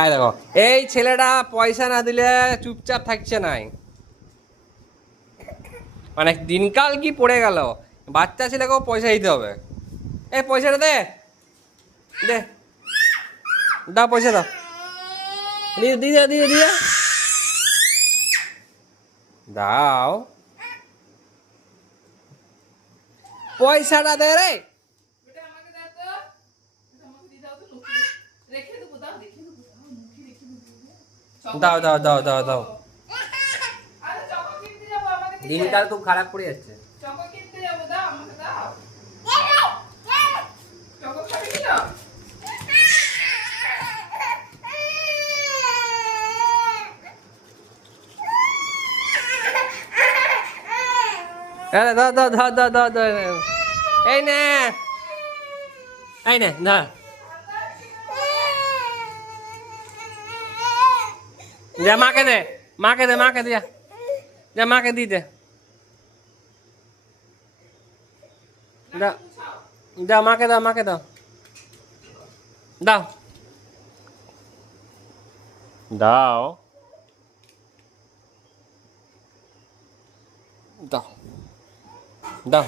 আয় দেখো, এই ছেলেটা পয়সা না দিলে চুপচাপ থাকছে নাই। মানে দিনকাল কি পড়ে গেল, বাচ্চা ছেলেকেও পয়সা দিতে হবে। এই পয়সাটা দে, দে, দাও পয়সা দাও, দিয়ে দিয়ে দিয়ে দিয়ে দাও, পয়সাটা দে রে। দাও দাও দাও দাও দাও, দিনকাল খুব খারাপ পড়ে যাচ্ছে। দাও দাও দাও দাও দাও দাও, এই নে, এই নে ধর, যা মাকে দে, মাকে দে, মাকে দিয়া, যা মাকে দি দে, দাও দাও, মাকে দাও, মাকে দাও, দাও দাও দাও দাও।